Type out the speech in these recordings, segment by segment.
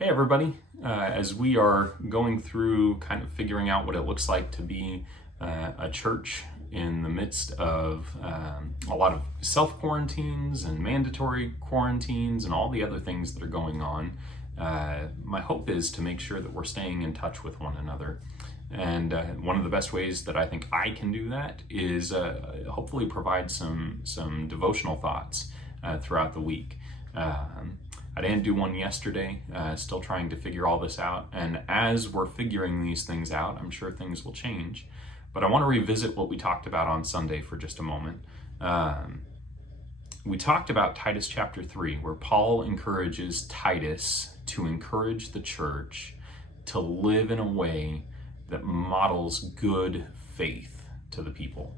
Hey everybody, as we are going through kind of figuring out what it looks like to be a church in the midst of a lot of self-quarantines and mandatory quarantines and all the other things that are going on, my hope is to make sure that we're staying in touch with one another. And one of the best ways that I think I can do that is hopefully provide some devotional thoughts throughout the week. I didn't do one yesterday, still trying to figure all this out. And as we're figuring these things out, I'm sure things will change. But I want to revisit what we talked about on Sunday for just a moment. We talked about Titus chapter 3, where Paul encourages Titus to encourage the church to live in a way that models good faith to the people.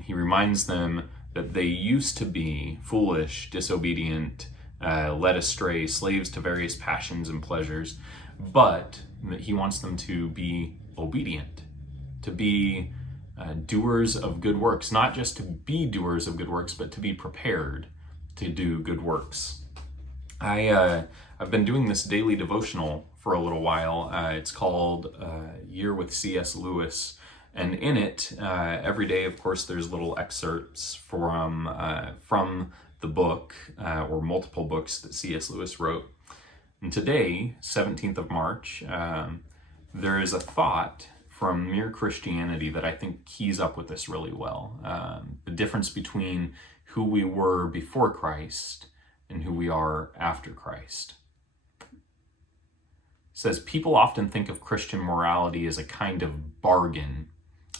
He reminds them that they used to be foolish, disobedient, led astray, slaves to various passions and pleasures, but that he wants them to be obedient, to be doers of good works, not just to be doers of good works, but to be prepared to do good works. I've been doing this daily devotional for a little while. It's called Year with C.S. Lewis. And in it, every day, of course, there's little excerpts from the book or multiple books that C.S. Lewis wrote. And today, 17th of March, there is a thought from Mere Christianity that I think keys up with this really well. The difference between who we were before Christ and who we are after Christ. It says, people often think of Christian morality as a kind of bargain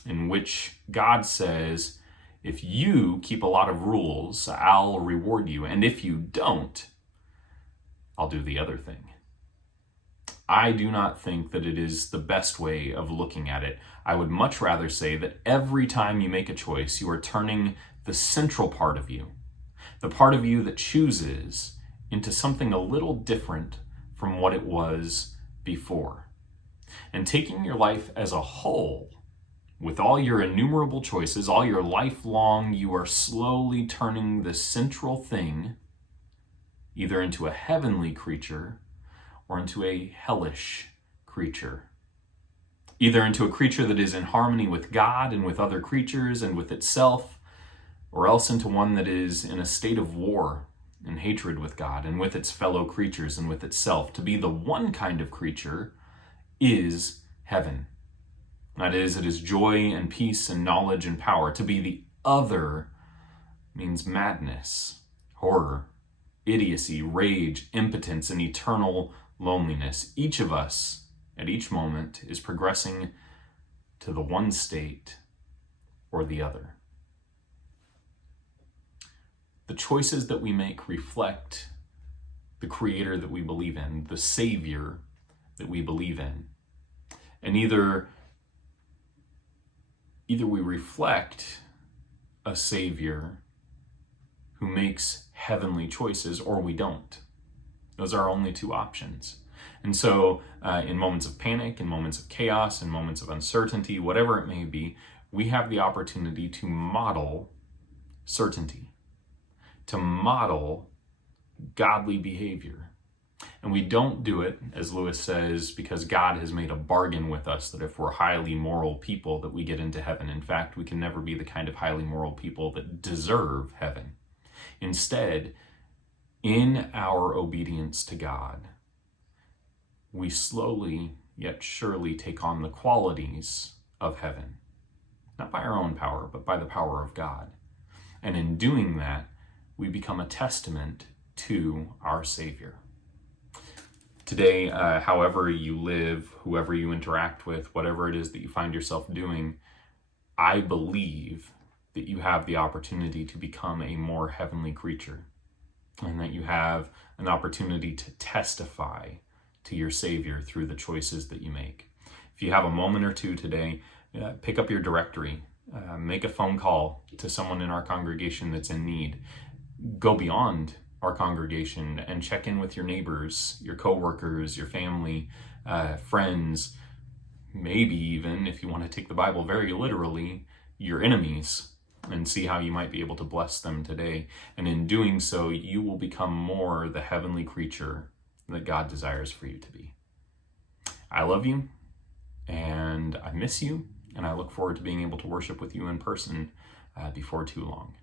in which God says, if you keep a lot of rules, I'll reward you. And if you don't, I'll do the other thing. I do not think that it is the best way of looking at it. I would much rather say that every time you make a choice, you are turning the central part of you, the part of you that chooses, into something a little different from what it was before. And taking your life as a whole, with all your innumerable choices, all your life long, you are slowly turning the central thing either into a heavenly creature or into a hellish creature. Either into a creature that is in harmony with God and with other creatures and with itself, or else into one that is in a state of war and hatred with God and with its fellow creatures and with itself. To be the one kind of creature is heaven. That is, it is joy and peace and knowledge and power. To be the other means madness, horror, idiocy, rage, impotence, and eternal loneliness. Each of us, at each moment, is progressing to the one state or the other. The choices that we make reflect the Creator that we believe in, the Savior that we believe in. And either we reflect a Savior who makes heavenly choices, or we don't. Those are our only two options. And so in moments of panic, in moments of chaos, in moments of uncertainty, whatever it may be, we have the opportunity to model certainty, to model godly behavior. And we don't do it, as Lewis says, because God has made a bargain with us that if we're highly moral people that we get into heaven. In fact, we can never be the kind of highly moral people that deserve heaven. Instead, in our obedience to God, we slowly yet surely take on the qualities of heaven. Not by our own power, but by the power of God. And in doing that, we become a testament to our Savior. Today, however you live, whoever you interact with, whatever it is that you find yourself doing, I believe that you have the opportunity to become a more heavenly creature, and that you have an opportunity to testify to your Savior through the choices that you make. If you have a moment or two today, pick up your directory, make a phone call to someone in our congregation that's in need. Go beyond our congregation and check in with your neighbors, your coworkers, your family, friends, maybe even, if you want to take the Bible very literally, your enemies, and see how you might be able to bless them today. And in doing so, you will become more the heavenly creature that God desires for you to be. I love you, and I miss you, and I look forward to being able to worship with you in person before too long.